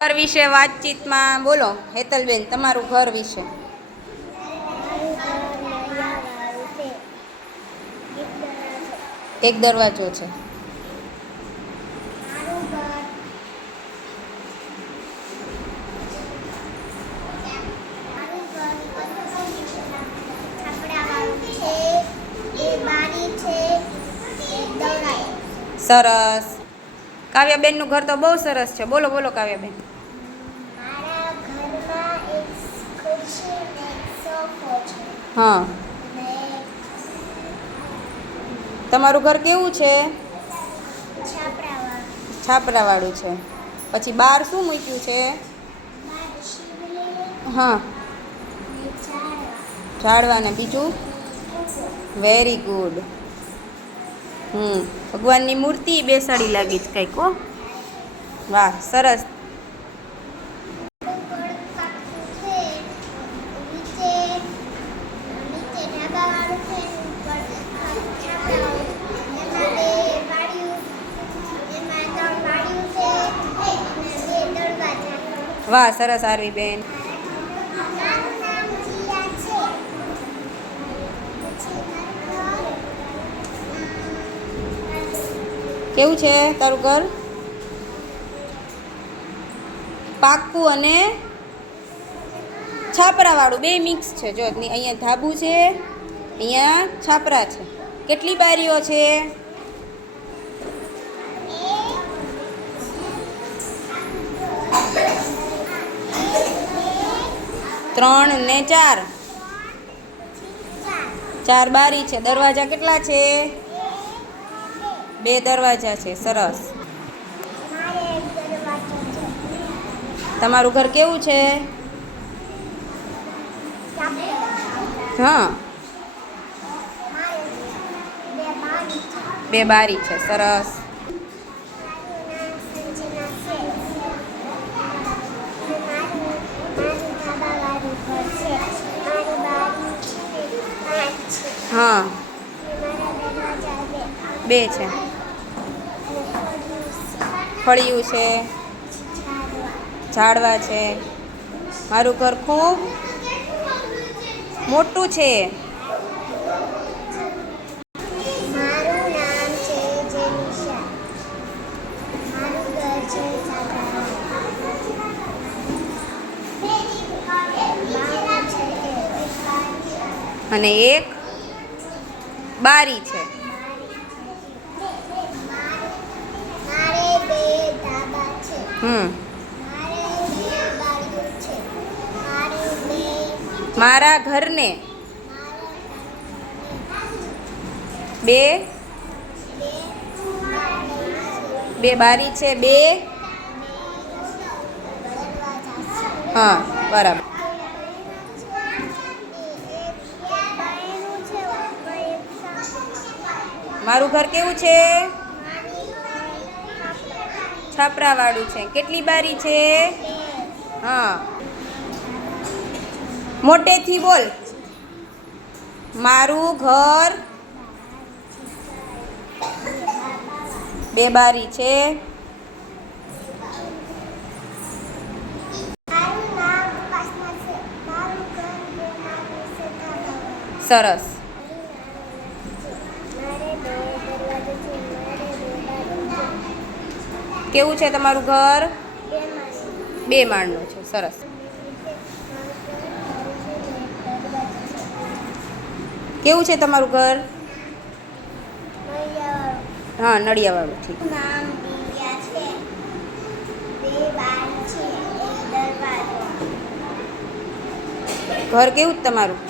ઘર વિશે વાતચીતમાં બોલો હેતલબેન તમારું ઘર વિશે. એક દરવાજો છે. સરસ. કાવ્યાબેનનું ઘર તો બહુ સરસ છે. બોલો બોલો કાવ્યાબેન. મારા ઘરમાં એક ખુરશી અને એક સોફો છે. હા. તમારું ઘર કેવું છે? છાપરાવાળું. છાપરાવાળું છે. પછી બહાર શું મૂક્યું છે? બહાર શિવલિંગ હા. અને ઝાડવા. ઝાડવા ને બીજું? Very good. ભગવાનની મૂર્તિ બેસાડી લાગી જ કંઈક. હો વાહ સરસ. વાહ સરસ આરવીબેન. કેવું છે તારું ઘર? પાક્કું અને છાપરાવાળું બે મિક્સ છે. જો અહીંયા ધાબુ છે, અહીંયા છાપરા છે. કેટલી બારીઓ છે? 3 ને 4. 4 બારી છે. દરવાજા કેટલા છે? 2 દરવાજા છે. સરસ. તમારું ઘર કેવું છે? હા. 2 બારી છે. સરસ. હા. 2 છે. ફળિયું છે, ઝાડવા છે. મારું ઘર ખૂબ મોટું છે. મારું નામ છે જેનિશા. મારું ઘર છે અને એક બારી છે. મારે 2 ધાબા છે. મારે 2 બારીઓ છે. મારા ઘરને 2 બારી છે. 2 હા બરાબર. મારું ઘર કેવું છે? છાપરાવાળું છે. કેટલી બારી છે? હા. મોટેથી બોલ. મારું ઘર 2 બારી છે. સરસ. કેવું છે તમારું ઘર? 2 માળનું છે. સરસ. કેવું છે તમારું ઘર? હા નળિયાવાળું. ઠીક. નામ દિવ્યા છે. 2 બારી છે. 1 દરવાજો. ઘર કેવું તમારું?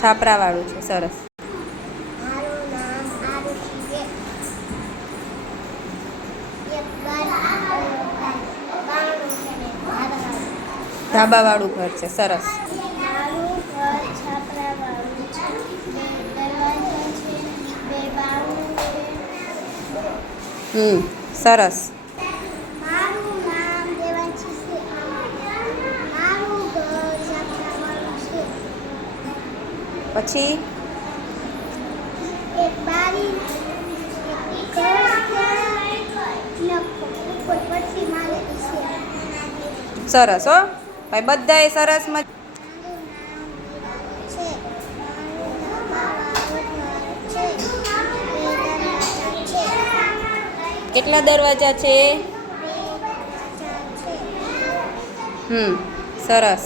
છાપરાવાળું છે. સરસ. મારું નામ આરુષિ છે. 1 બારી બારણું છે. ધાબાવાળું ઘર છે. સરસ. મારું ઘર છાપરાવાળું છે. 2 દરવાજા છે. 2 બારણું છે. સરસ. મારું નામ દેવાંશી છે. મારું ઘર છાપરાવાળું છે. પછી 1 બારી, 1 ઘર છે. સરસ હો ભાઈ, બધાએ સરસ છે. નાનું નમાવાળું ઘર છે. બે દરવાજા છે. કેટલા દરવાજા છે? બે દરવાજા છે. સરસ.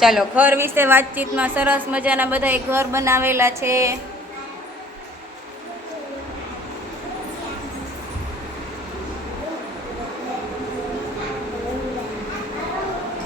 ચાલો, ઘર વિશે વાતચીતમાં સરસ મજાના બધાએ ઘર બનાવેલા છે.